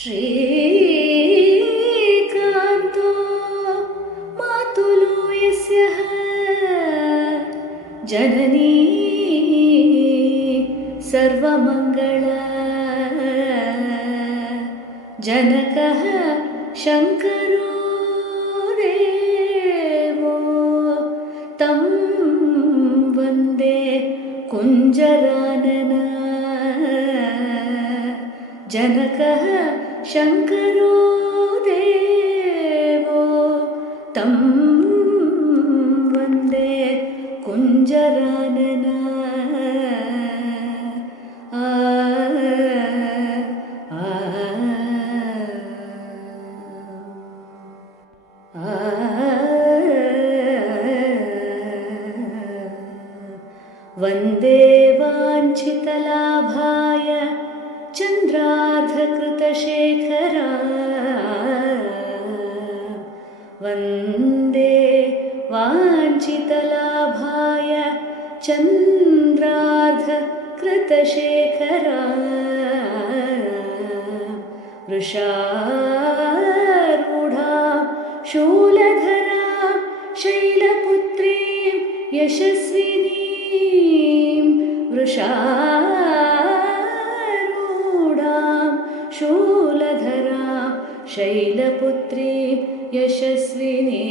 श्रीकान्तो मातुलो यस्यः जननी सर्वमङ्गला जनकः शङ्करो तं वन्दे कुञ्जरानना जनकः शङ्करो देवो तं वन्दे कुञ्जरानना। वन्दे वाञ्छितलाभाय चन्द्रार्धकृतशेखरा वन्दे वाञ्छितलाभाय चन्द्रार्धकृतशेखरा वृषारूढा शूलधरा शैलपुत्रीं यशस्विनीं वृषारूढां शूलधरा शैलपुत्रीं यशस्विनी